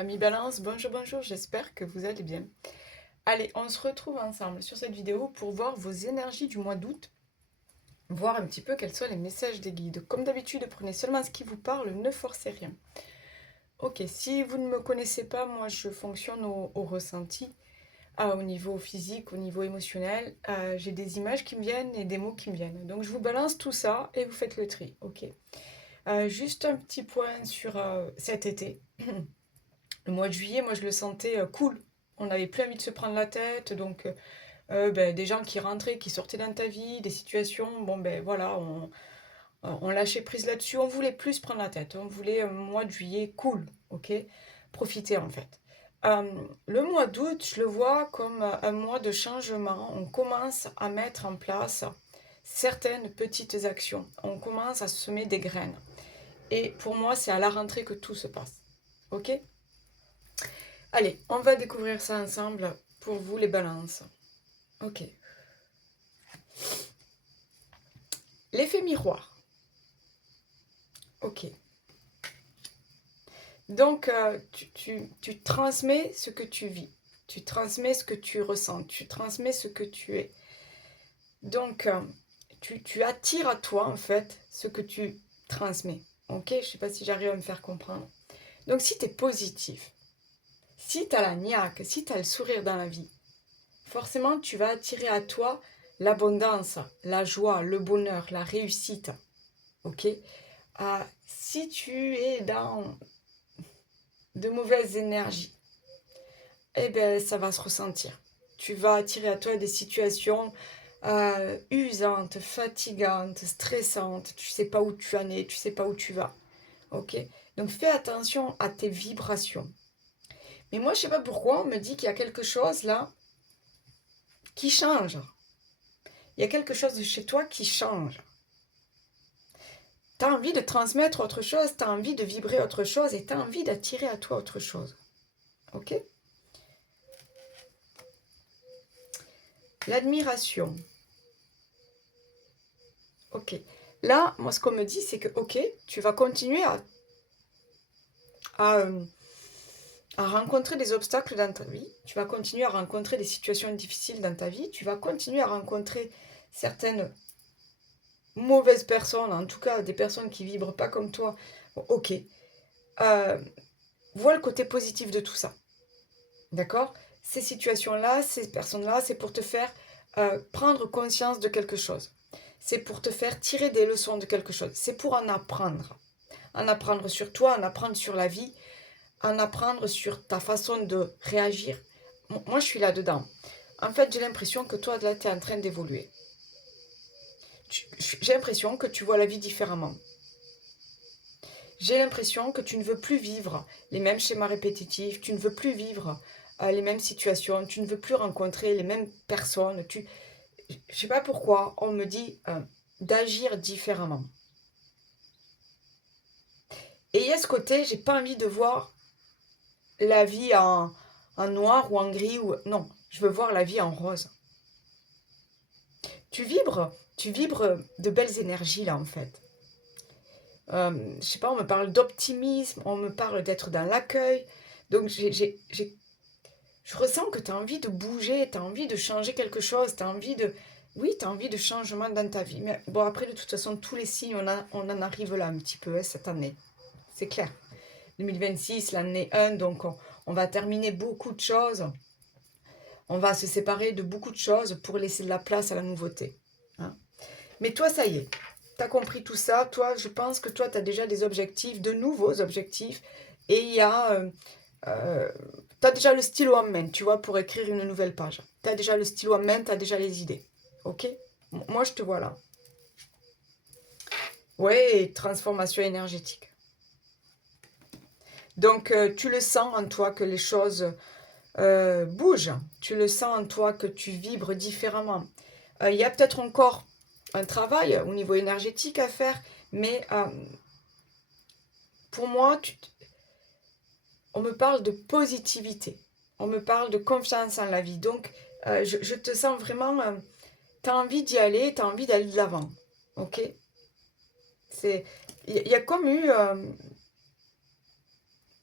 Amis Balance, bonjour, bonjour, j'espère que vous allez bien. Allez, on se retrouve ensemble sur cette vidéo pour voir vos énergies du mois d'août, voir un petit peu quels sont les messages des guides. Comme d'habitude, prenez seulement ce qui vous parle, ne forcez rien. Ok, si vous ne me connaissez pas, moi je fonctionne au ressenti, au niveau physique, au niveau émotionnel. J'ai des images qui me viennent et des mots qui me viennent. Donc je vous balance tout ça et vous faites le tri, ok. Juste un petit point sur cet été. Le mois de juillet, moi, je le sentais cool. On n'avait plus envie de se prendre la tête, donc ben, des gens qui rentraient, qui sortaient dans ta vie, des situations, bon ben voilà, on lâchait prise là-dessus, on voulait plus se prendre la tête, on voulait un mois de juillet cool, ok? Profiter en fait. Euh, le mois d'août, je le vois comme un mois de changement. On commence à mettre en place certaines petites actions. On commence à semer des graines. Et pour moi, c'est à la rentrée que tout se passe. Ok? Allez, on va découvrir ça ensemble pour vous les balances. Ok. L'effet miroir. Ok. Donc, tu transmets ce que tu vis. Tu transmets ce que tu ressens. Tu transmets ce que tu es. Donc, tu attires à toi, en fait, ce que tu transmets. Ok? Je ne sais pas si j'arrive à me faire comprendre. Donc, si tu es positif, si tu as la niaque, si tu as le sourire dans la vie, forcément, tu vas attirer à toi l'abondance, la joie, le bonheur, la réussite. Ok? Si tu es dans de mauvaises énergies, eh bien, ça va se ressentir. Tu vas attirer à toi des situations usantes, fatigantes, stressantes. Tu sais pas où tu en es, tu sais pas où tu vas. Ok? Donc fais attention à tes vibrations. Mais moi, je sais pas pourquoi, on me dit qu'il y a quelque chose là qui change. Il y a quelque chose de chez toi qui change. Tu as envie de transmettre autre chose, tu as envie de vibrer autre chose et tu as envie d'attirer à toi autre chose. Ok? L'admiration. Ok. Là, moi, ce qu'on me dit, c'est que, ok, tu vas continuer à, euh, à rencontrer des obstacles dans ta vie, tu vas continuer à rencontrer des situations difficiles dans ta vie, tu vas continuer à rencontrer certaines mauvaises personnes, en tout cas des personnes qui vibrent pas comme toi. Bon, ok. Vois le côté positif de tout ça. D'accord? Ces situations-là, ces personnes-là, c'est pour te faire prendre conscience de quelque chose. C'est pour te faire tirer des leçons de quelque chose. C'est pour en apprendre. En apprendre sur toi, en apprendre sur la vie, en apprendre sur ta façon de réagir. Moi, je suis là-dedans. En fait, j'ai l'impression que toi, là, tu es en train d'évoluer. J'ai l'impression que tu vois la vie différemment. J'ai l'impression que tu ne veux plus vivre les mêmes schémas répétitifs, tu ne veux plus vivre les mêmes situations, tu ne veux plus rencontrer les mêmes personnes. Je ne sais pas pourquoi, on me dit d'agir différemment. Et il y a ce côté, j'ai pas envie de voir la vie en noir ou en gris. Non, je veux voir la vie en rose. Tu vibres de belles énergies là en fait. Je sais pas, on me parle d'optimisme, on me parle d'être dans l'accueil. Donc je ressens que tu as envie de bouger, tu as envie de changer quelque chose, tu as envie de... Oui, tu as envie de changement dans ta vie. Mais bon, après, de toute façon, tous les signes, on en arrive là un petit peu cette année. C'est clair. 2026, l'année 1, donc on va terminer beaucoup de choses. On va se séparer de beaucoup de choses pour laisser de la place à la nouveauté. Hein. Mais toi, ça y est, tu as compris tout ça. Toi, je pense que toi, tu as déjà des objectifs, de nouveaux objectifs. Et il y a... tu as déjà le stylo en main, tu vois, pour écrire une nouvelle page. Tu as déjà le stylo en main, tu as déjà les idées. Ok? Moi, je te vois là. Ouais, transformation énergétique. Donc, tu le sens en toi que les choses bougent. Tu le sens en toi que tu vibres différemment. Il y a peut-être encore un travail au niveau énergétique à faire, mais pour moi, on me parle de positivité. On me parle de confiance en la vie. Donc, je te sens vraiment... tu as envie d'y aller, tu as envie d'aller de l'avant. Ok? Il y a comme eu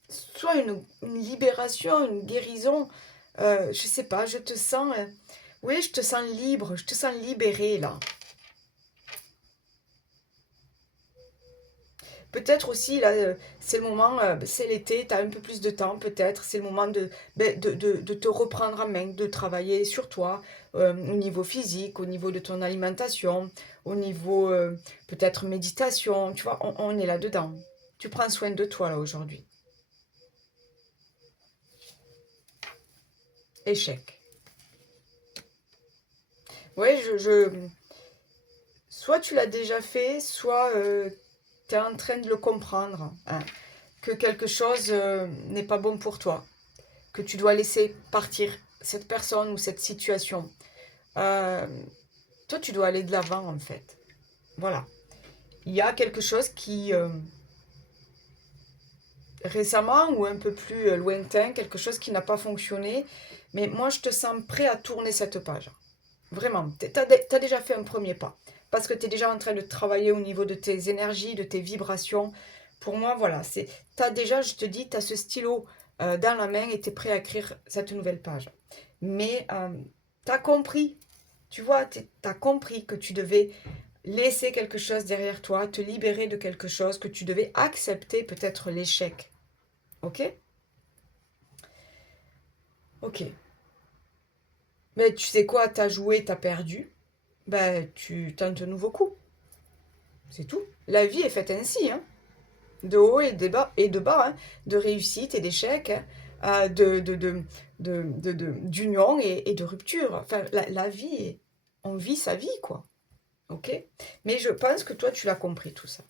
soit une libération, une guérison. Je sais pas, je te sens... oui, je te sens libre, je te sens libérée là. Peut-être aussi, là, c'est le moment, c'est l'été, tu as un peu plus de temps, peut-être. C'est le moment de te reprendre en main, de travailler sur toi, au niveau physique, au niveau de ton alimentation, au niveau, peut-être méditation. Tu vois, on est là-dedans. Tu prends soin de toi, là, aujourd'hui. Échec. Oui, soit tu l'as déjà fait, soit tu es en train de le comprendre, hein, que quelque chose n'est pas bon pour toi, que tu dois laisser partir cette personne ou cette situation. Euh, Toi, tu dois aller de l'avant, en fait. Voilà. Il y a quelque chose qui, récemment ou un peu plus lointain, quelque chose qui n'a pas fonctionné, mais moi, je te sens prêt à tourner cette page. Vraiment, tu as déjà fait un premier pas. Parce que tu es déjà en train de travailler au niveau de tes énergies, de tes vibrations. Pour moi, voilà, t'as déjà, je te dis, tu as ce stylo dans la main et tu es prêt à écrire cette nouvelle page. Mais tu as compris, tu vois, tu as compris que tu devais laisser quelque chose derrière toi, te libérer de quelque chose, que tu devais accepter peut-être l'échec. Ok? Ok. Mais tu sais quoi, t'as joué, t'as perdu. Ben, tu tentes un nouveau coup. C'est tout. La vie est faite ainsi, hein. De haut et de bas, hein. De réussite et d'échec, hein. D'union et de rupture. Enfin, la vie, on vit sa vie, quoi. Ok? Mais je pense que toi, tu l'as compris tout ça.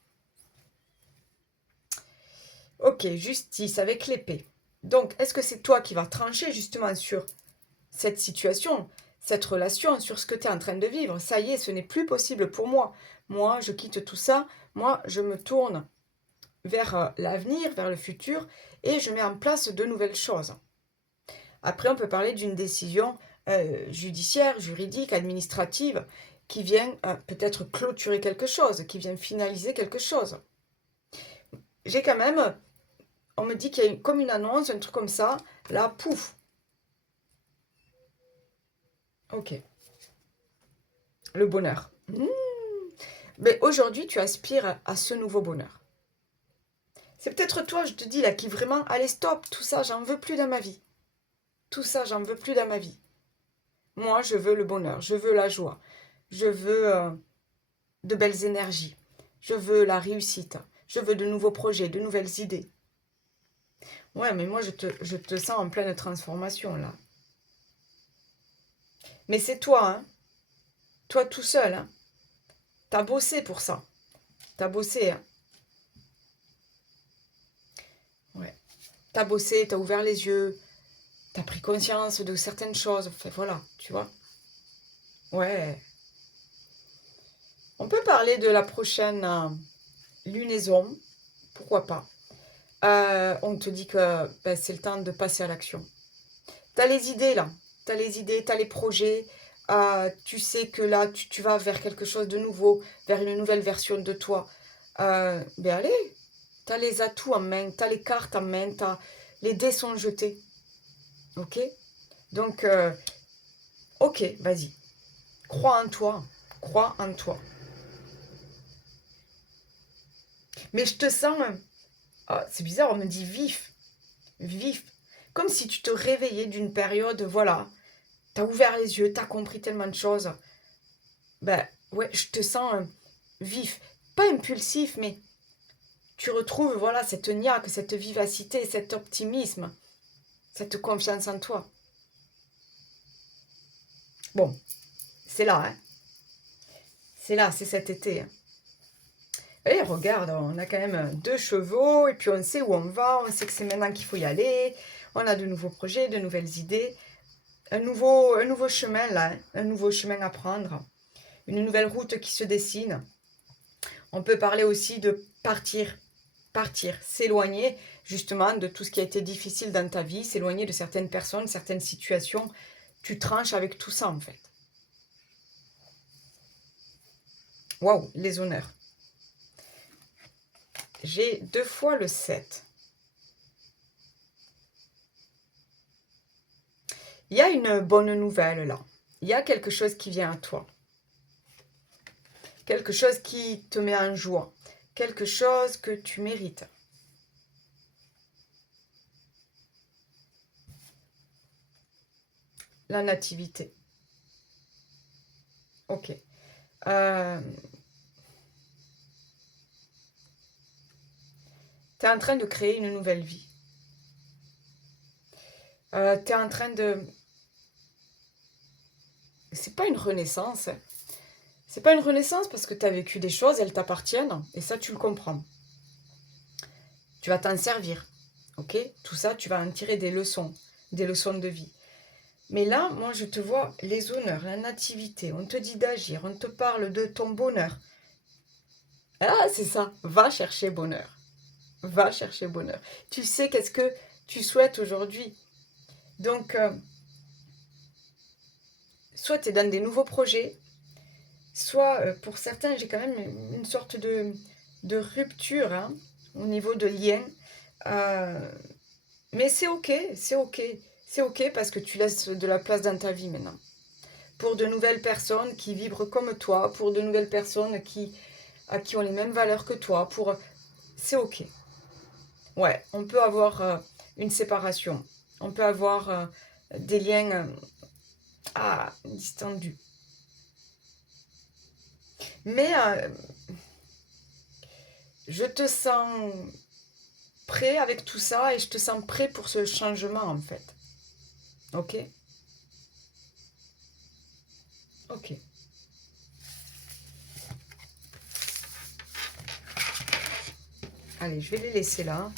Ok, justice avec l'épée. Donc, est-ce que c'est toi qui vas trancher justement sur cette situation, cette relation, sur ce que tu es en train de vivre? Ça y est, ce n'est plus possible pour moi. Moi, je quitte tout ça. Moi, je me tourne vers l'avenir, vers le futur, et je mets en place de nouvelles choses. Après, on peut parler d'une décision judiciaire, juridique, administrative, qui vient peut-être clôturer quelque chose, qui vient finaliser quelque chose. J'ai quand même, on me dit qu'il y a comme une annonce, un truc comme ça, là, pouf. Ok, le bonheur. Mais aujourd'hui, tu aspires à ce nouveau bonheur. C'est peut-être toi, je te dis là, qui vraiment, allez, stop, tout ça, j'en veux plus dans ma vie. Tout ça, j'en veux plus dans ma vie. Moi, je veux le bonheur, je veux la joie, je veux de belles énergies, je veux la réussite, je veux de nouveaux projets, de nouvelles idées. Ouais, mais moi, je te sens en pleine transformation, là. Mais c'est toi, hein, toi tout seul, hein. T'as bossé pour ça. T'as bossé, hein. Ouais. T'as bossé, t'as ouvert les yeux, t'as pris conscience de certaines choses. Enfin, voilà, tu vois. Ouais. On peut parler de la prochaine lunaison. Pourquoi pas. On te dit que ben, c'est le temps de passer à l'action. T'as les idées là, t'as les idées, t'as les projets, tu sais que là tu vas vers quelque chose de nouveau, vers une nouvelle version de toi. Ben allez, t'as les atouts en main, t'as les cartes en main, les dés sont jetés. Ok? Donc, ok, vas-y. Crois en toi, crois en toi. Mais je te sens, c'est bizarre, on me dit vif, vif. Comme si tu te réveillais d'une période, voilà, t'as ouvert les yeux, t'as compris tellement de choses. Ben ouais, je te sens vif. Pas impulsif, mais tu retrouves voilà cette niaque, cette vivacité, cet optimisme, cette confiance en toi. Bon, c'est là, hein. C'est là, c'est cet été, hein. Et regarde, on a quand même 2 chevaux, et puis on sait où on va, on sait que c'est maintenant qu'il faut y aller, on a de nouveaux projets, de nouvelles idées, un nouveau chemin là, hein, un nouveau chemin à prendre, une nouvelle route qui se dessine. On peut parler aussi de partir, s'éloigner justement de tout ce qui a été difficile dans ta vie, s'éloigner de certaines personnes, certaines situations. Tu tranches avec tout ça en fait. Waouh, les honneurs. J'ai 2 fois le 7. Il y a une bonne nouvelle là. Il y a quelque chose qui vient à toi. Quelque chose qui te met en joie. Quelque chose que tu mérites. La nativité. Ok. Tu es en train de créer une nouvelle vie. Tu es en train de... C'est pas une renaissance. C'est pas une renaissance parce que tu as vécu des choses, elles t'appartiennent. Et ça, tu le comprends. Tu vas t'en servir. Ok? Tout ça, tu vas en tirer des leçons de vie. Mais là, moi, je te vois les honneurs, la nativité. On te dit d'agir, on te parle de ton bonheur. Ah, c'est ça. Va chercher bonheur. Va chercher bonheur. Tu sais qu'est-ce que tu souhaites aujourd'hui. Donc, soit tu es dans des nouveaux projets, soit pour certains, j'ai quand même une sorte de rupture hein, au niveau de lien. Mais c'est ok, c'est ok. C'est ok parce que tu laisses de la place dans ta vie maintenant. Pour de nouvelles personnes qui vibrent comme toi, pour de nouvelles personnes qui ont les mêmes valeurs que toi, c'est ok. Ouais, on peut avoir une séparation. On peut avoir des liens distendus. Mais je te sens prêt avec tout ça et je te sens prêt pour ce changement en fait. Ok? Ok. Allez, je vais les laisser là.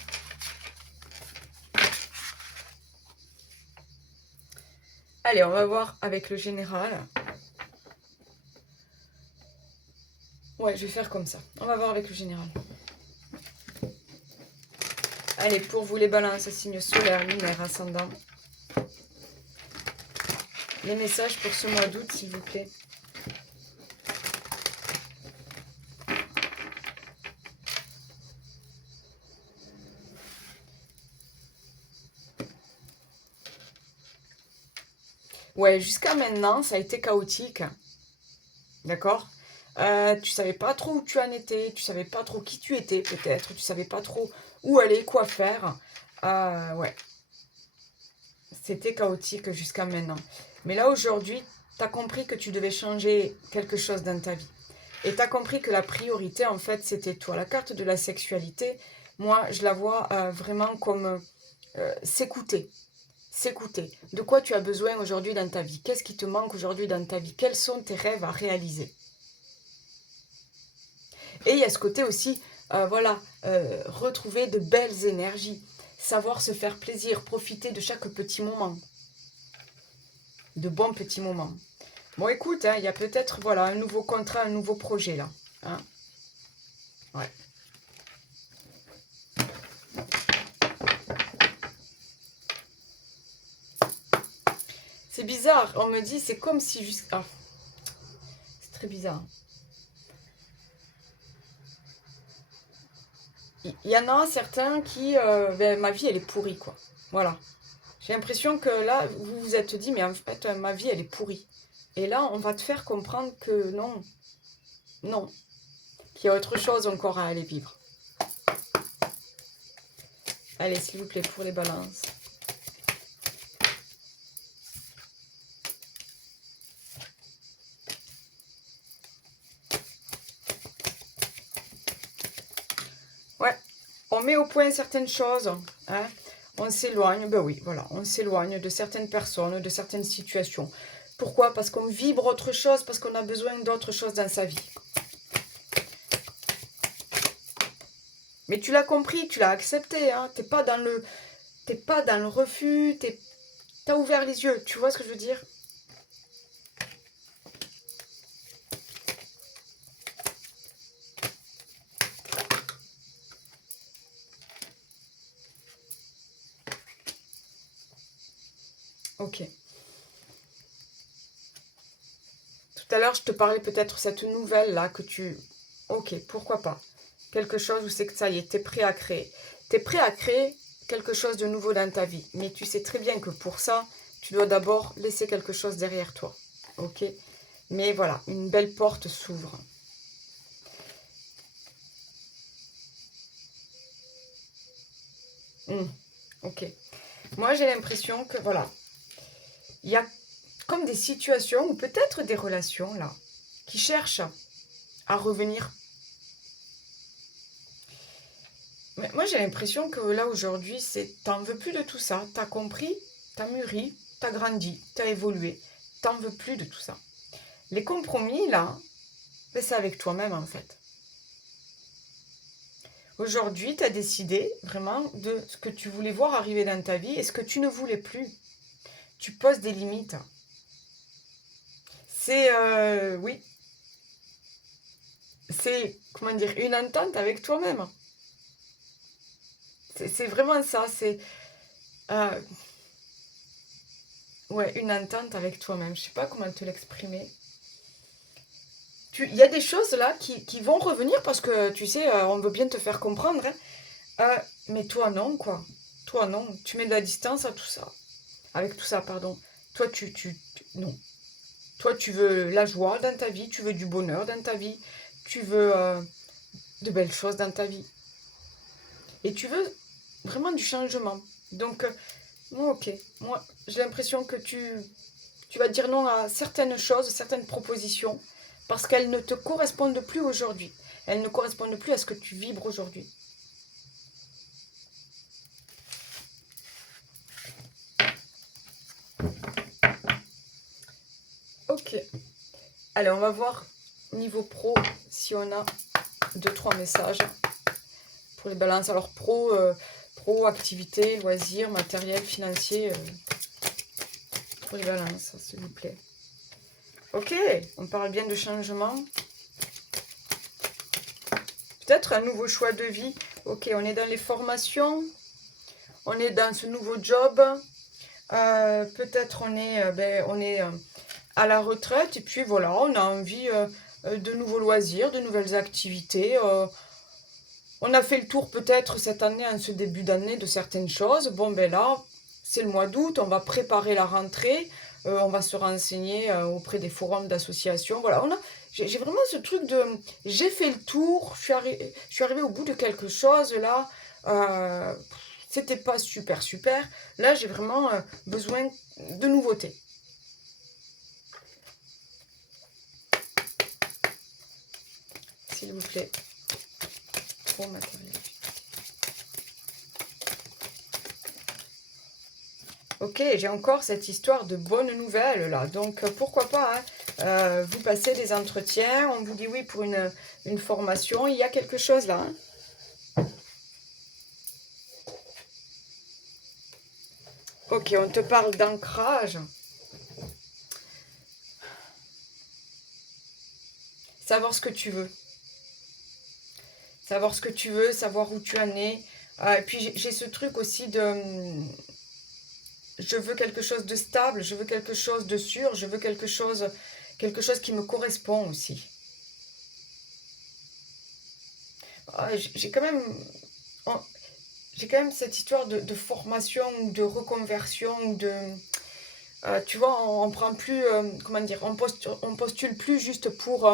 Allez, on va voir avec le général. Ouais, je vais faire comme ça. On va voir avec le général. Allez, pour vous les balances, signe solaire, lunaire, ascendant. Les messages pour ce mois d'août, s'il vous plaît. Ouais, jusqu'à maintenant, ça a été chaotique. D'accord? Tu savais pas trop où tu en étais, tu savais pas trop qui tu étais peut-être, tu savais pas trop où aller, quoi faire. Ouais, c'était chaotique jusqu'à maintenant. Mais là aujourd'hui, tu as compris que tu devais changer quelque chose dans ta vie. Et tu as compris que la priorité en fait c'était toi. La carte de la sexualité, moi je la vois vraiment comme s'écouter. S'écouter. De quoi tu as besoin aujourd'hui dans ta vie? Qu'est-ce qui te manque aujourd'hui dans ta vie? Quels sont tes rêves à réaliser? Et il y a ce côté aussi, retrouver de belles énergies, savoir se faire plaisir, profiter de chaque petit moment, de bons petits moments. Bon, écoute, hein, il y a peut-être voilà, un nouveau contrat, un nouveau projet là. Hein. Ouais. C'est bizarre, on me dit, c'est comme si juste... Ah, c'est très bizarre. Il y en a certains qui... ma vie, elle est pourrie, quoi. Voilà. J'ai l'impression que là, vous vous êtes dit, mais en fait, ma vie, elle est pourrie. Et là, on va te faire comprendre que non. Non. Qu'il y a autre chose encore à aller vivre. Allez, s'il vous plaît, pour les balances. Ouais, on met au point certaines choses. Hein. On s'éloigne, ben oui, voilà, on s'éloigne de certaines personnes, de certaines situations. Pourquoi? Parce qu'on vibre autre chose, parce qu'on a besoin d'autre chose dans sa vie. Mais tu l'as compris, tu l'as accepté, hein. T'es pas dans le refus, t'as ouvert les yeux, tu vois ce que je veux dire? Ok. Tout à l'heure, je te parlais peut-être cette nouvelle-là que tu... Ok, pourquoi pas? Quelque chose où c'est que ça y est, t'es prêt à créer. T'es prêt à créer quelque chose de nouveau dans ta vie. Mais tu sais très bien que pour ça, tu dois d'abord laisser quelque chose derrière toi. Ok? Mais voilà, une belle porte s'ouvre. Ok. Moi, j'ai l'impression que, voilà, il y a comme des situations, ou peut-être des relations, là, qui cherchent à revenir. Mais moi, j'ai l'impression que là, aujourd'hui, t'en veux plus de tout ça. T'as compris, t'as mûri, t'as grandi, t'as évolué. T'en veux plus de tout ça. Les compromis, là, ben, c'est avec toi-même, en fait. Aujourd'hui, tu as décidé vraiment de ce que tu voulais voir arriver dans ta vie et ce que tu ne voulais plus. Tu poses des limites. C'est, oui, c'est, comment dire, une entente avec toi-même. C'est vraiment ça, c'est, euh, ouais, une entente avec toi-même. Je sais pas comment te l'exprimer. Il y a des choses là qui vont revenir parce que, tu sais, on veut bien te faire comprendre, hein. Mais toi, non, quoi. Toi, non. Tu mets de la distance à tout ça. Avec tout ça, pardon. Toi, non. Toi, tu veux la joie dans ta vie, tu veux du bonheur dans ta vie, tu veux de belles choses dans ta vie. Et tu veux vraiment du changement. Donc, moi, ok. Moi, j'ai l'impression que tu vas dire non à certaines choses, certaines propositions, parce qu'elles ne te correspondent plus aujourd'hui. Elles ne correspondent plus à ce que tu vibres aujourd'hui. Ok. Allez, on va voir niveau pro si on a 2-3 messages pour les balances. Alors pro, activité, loisirs, matériel, financier, pour les balances, s'il vous plaît. Ok, on parle bien de changement. Peut-être un nouveau choix de vie. Ok, on est dans les formations, on est dans ce nouveau job. Peut-être on est, à la retraite et puis voilà, on a envie de nouveaux loisirs, de nouvelles activités. On a fait le tour peut-être cette année, en ce début d'année, de certaines choses. Bon, ben là, c'est le mois d'août, on va préparer la rentrée, on va se renseigner auprès des forums d'associations. Voilà, j'ai vraiment ce truc de... J'ai fait le tour, je suis arrivée au bout de quelque chose, là. C'était pas super, super. Là, j'ai vraiment besoin de nouveautés. S'il vous plaît. Trop matériel. Ok, j'ai encore cette histoire de bonnes nouvelles là, donc pourquoi pas, hein, vous passez des entretiens, on vous dit oui pour une formation, il y a quelque chose là. Hein. Ok, on te parle d'ancrage. Savoir ce que tu veux. Savoir ce que tu veux, savoir où tu en es. Et puis j'ai ce truc aussi de... Je veux quelque chose de stable, je veux quelque chose de sûr, je veux quelque chose qui me correspond aussi. J'ai quand même... J'ai quand même cette histoire de formation ou de reconversion ou de... tu vois, on prend plus... comment dire, on postule plus juste pour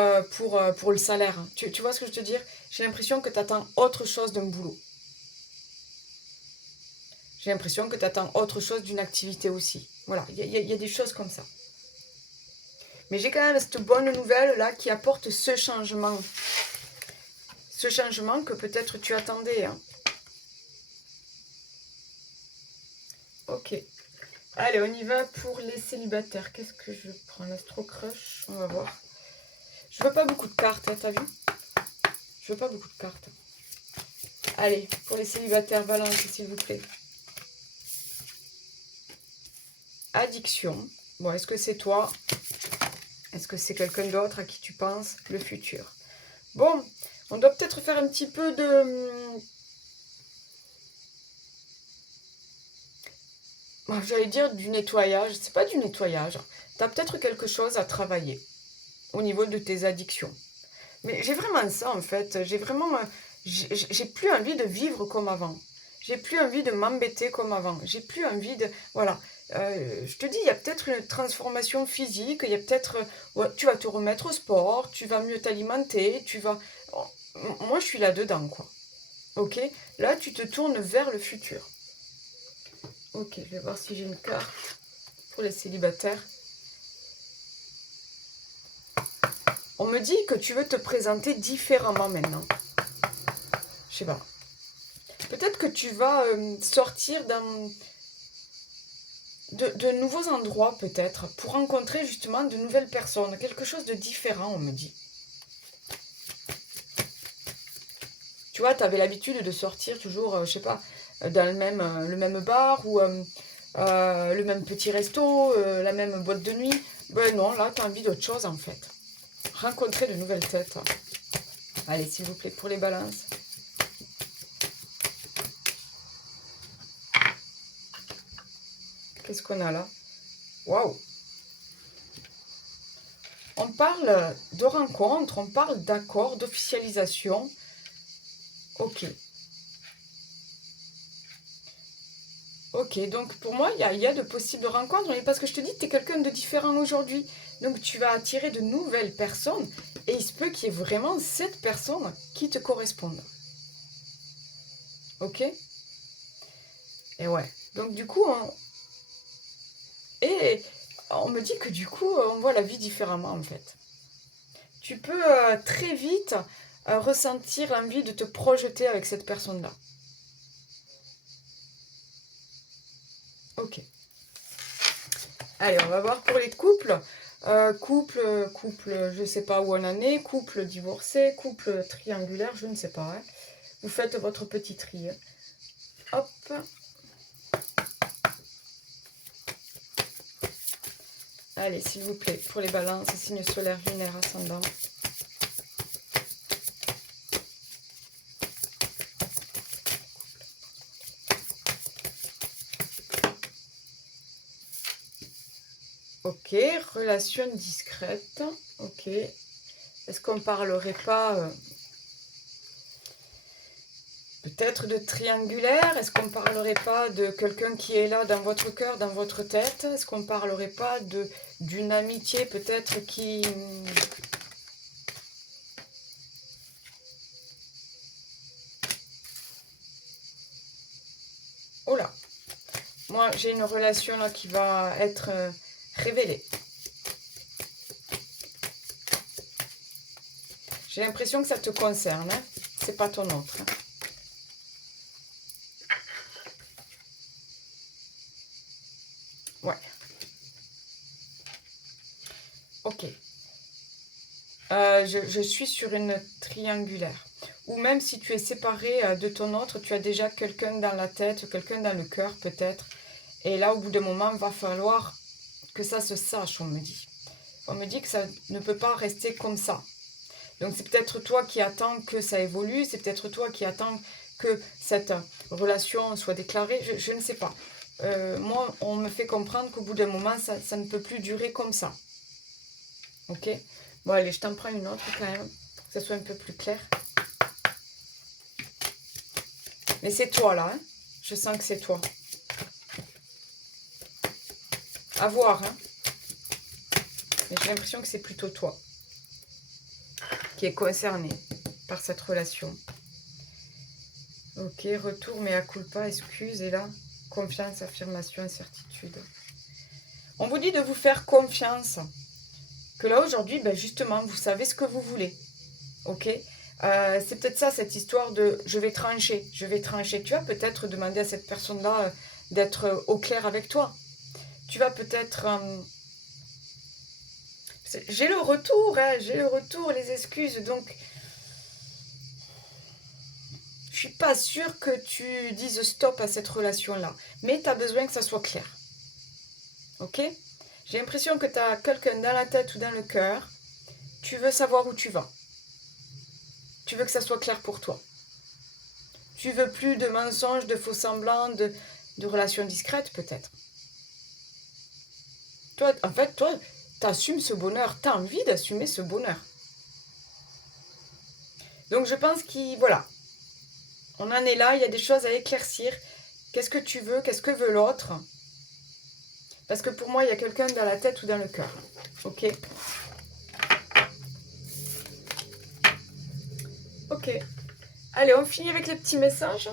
le salaire. Tu vois ce que je veux te dire? J'ai l'impression que tu attends autre chose d'un boulot. J'ai l'impression que tu attends autre chose d'une activité aussi. Voilà, il y a des choses comme ça. Mais j'ai quand même cette bonne nouvelle-là qui apporte ce changement. Ce changement que peut-être tu attendais. Hein. Ok. Allez, on y va pour les célibataires. Qu'est-ce que je prends? L'Astro Crush. On va voir. Je veux pas beaucoup de cartes, hein, t'as vu? Je veux pas beaucoup de cartes. Allez, pour les célibataires, balance, s'il vous plaît. Addiction. Bon, est-ce que c'est toi? Est-ce que c'est quelqu'un d'autre à qui tu penses? Le futur. Bon, on doit peut-être faire un petit peu de... J'allais dire du nettoyage. C'est pas du nettoyage. Tu as peut-être quelque chose à travailler au niveau de tes addictions. Mais j'ai vraiment ça, en fait. J'ai vraiment... J'ai plus envie de vivre comme avant. J'ai plus envie de m'embêter comme avant. J'ai plus envie de... Voilà. Je te dis, il y a peut-être une transformation physique. Il y a peut-être... ouais, tu vas te remettre au sport. Tu vas mieux t'alimenter. Tu vas... Oh, moi, je suis là-dedans, quoi. Ok? Là, tu te tournes vers le futur. Ok, je vais voir si j'ai une carte pour les célibataires. On me dit que tu veux te présenter différemment maintenant. Je sais pas. Peut-être que tu vas sortir de nouveaux endroits, peut-être, pour rencontrer justement de nouvelles personnes. Quelque chose de différent, on me dit. Tu vois, tu avais l'habitude de sortir toujours, je sais pas, dans le même bar ou le même petit resto, la même boîte de nuit. Ben non, là, tu as envie d'autre chose, en fait. Rencontrer de nouvelles têtes. Allez, s'il vous plaît, pour les balances. Qu'est-ce qu'on a là? Waouh! On parle de rencontre, on parle d'accord, d'officialisation. Ok. Ok, donc pour moi, il y a de possibles rencontres, mais parce que je te dis, tu es quelqu'un de différent aujourd'hui. Donc tu vas attirer de nouvelles personnes, et il se peut qu'il y ait vraiment cette personne qui te corresponde. Ok? Et ouais. Donc du coup, on me dit que du coup, on voit la vie différemment en fait. Tu peux très vite ressentir l'envie de te projeter avec cette personne-là. Ok. Allez, on va voir pour les couples. Couple, je ne sais pas où on en est. Couple divorcé, couple triangulaire, je ne sais pas. Hein. Vous faites votre petit tri. Hop. Allez, s'il vous plaît, pour les balances, signe solaire, lunaire, ascendant. Ok, relation discrète. Ok. Est-ce qu'on parlerait pas peut-être de triangulaire? Est-ce qu'on parlerait pas de quelqu'un qui est là dans votre cœur, dans votre tête? Est-ce qu'on parlerait pas d'une amitié peut-être qui... Oh là! Moi, j'ai une relation là qui va être révélée. J'ai l'impression que ça te concerne. Hein. C'est pas ton autre. Hein. Ouais. Ok. Je suis sur une triangulaire. Ou même si tu es séparé de ton autre, tu as déjà quelqu'un dans la tête, quelqu'un dans le cœur peut-être. Et là, au bout d'un moment, il va falloir que ça se sache, on me dit. On me dit que ça ne peut pas rester comme ça. Donc c'est peut-être toi qui attends que ça évolue, c'est peut-être toi qui attends que cette relation soit déclarée, je ne sais pas. Moi, on me fait comprendre qu'au bout d'un moment, ça ne peut plus durer comme ça. Ok? Bon, allez, je t'en prends une autre quand même, pour que ça soit un peu plus clair. Mais c'est toi là, hein? Je sens que c'est toi. À voir, hein? Mais j'ai l'impression que c'est plutôt toi qui est concerné par cette relation. Ok, retour, mea culpa, excuse, et là, confiance, affirmation, certitude. On vous dit de vous faire confiance. Que là, aujourd'hui, ben justement, vous savez ce que vous voulez. Ok, c'est peut-être ça, cette histoire de je vais trancher, je vais trancher. Tu vas peut-être demander à cette personne-là d'être au clair avec toi. Tu vas peut-être... j'ai le retour, hein, j'ai le retour, les excuses, donc... Je suis pas sûre que tu dises stop à cette relation-là. Mais tu as besoin que ça soit clair. Ok? J'ai l'impression que tu as quelqu'un dans la tête ou dans le cœur. Tu veux savoir où tu vas. Tu veux que ça soit clair pour toi. Tu veux plus de mensonges, de faux semblants, de relations discrètes peut-être. Toi, en fait, toi, tu assumes ce bonheur. Tu as envie d'assumer ce bonheur. Donc je pense qu'il... Voilà. On en est là, il y a des choses à éclaircir. Qu'est-ce que tu veux? Qu'est-ce que veut l'autre? Parce que pour moi, il y a quelqu'un dans la tête ou dans le cœur. Ok? Ok. Allez, on finit avec les petits messages.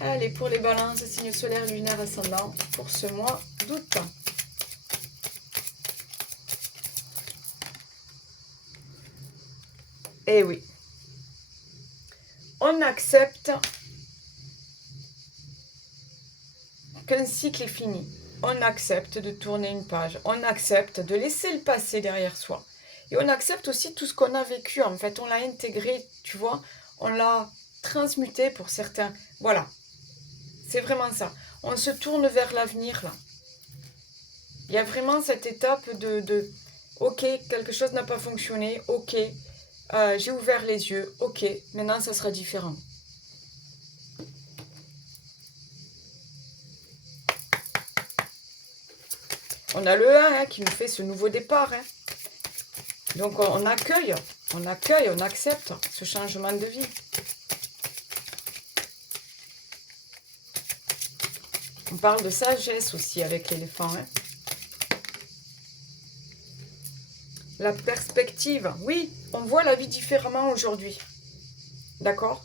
Allez, pour les balances, signe solaire, lunaire, ascendant, pour ce mois d'août. Eh oui. On accepte qu'un cycle est fini. On accepte de tourner une page. On accepte de laisser le passé derrière soi. Et on accepte aussi tout ce qu'on a vécu. En fait, on l'a intégré, tu vois. On l'a transmuté pour certains. Voilà. C'est vraiment ça. On se tourne vers l'avenir, là. Il y a vraiment cette étape de ok, quelque chose n'a pas fonctionné. Ok, j'ai ouvert les yeux. Ok, maintenant, ça sera différent. On a le 1 qui nous fait ce nouveau départ. Donc on accueille, on accepte ce changement de vie. On parle de sagesse aussi avec l'éléphant. La perspective, oui, on voit la vie différemment aujourd'hui. D'accord?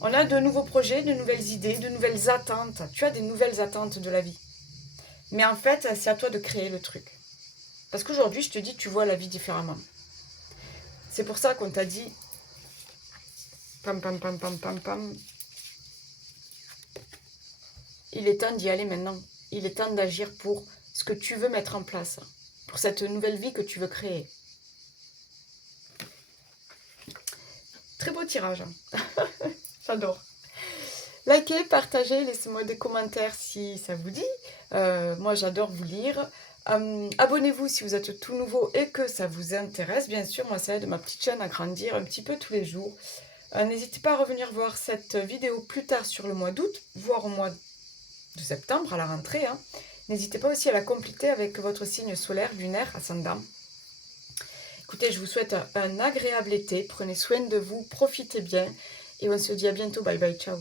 On a de nouveaux projets, de nouvelles idées, de nouvelles attentes. Tu as des nouvelles attentes de la vie. Mais en fait, c'est à toi de créer le truc. Parce qu'aujourd'hui, je te dis, tu vois la vie différemment. C'est pour ça qu'on t'a dit, pam, pam, pam, pam, pam, pam, il est temps d'y aller maintenant. Il est temps d'agir pour ce que tu veux mettre en place, pour cette nouvelle vie que tu veux créer. Très beau tirage. J'adore. Likez, partagez, laissez-moi des commentaires si ça vous dit. Moi, j'adore vous lire. Abonnez-vous si vous êtes tout nouveau et que ça vous intéresse. Bien sûr, moi, ça aide ma petite chaîne à grandir un petit peu tous les jours. N'hésitez pas à revenir voir cette vidéo plus tard sur le mois d'août, voire au mois de septembre, à la rentrée. N'hésitez pas aussi à la compléter avec votre signe solaire, lunaire, ascendant. Écoutez, je vous souhaite un agréable été. Prenez soin de vous, profitez bien. Et on se dit à bientôt. Bye bye, ciao.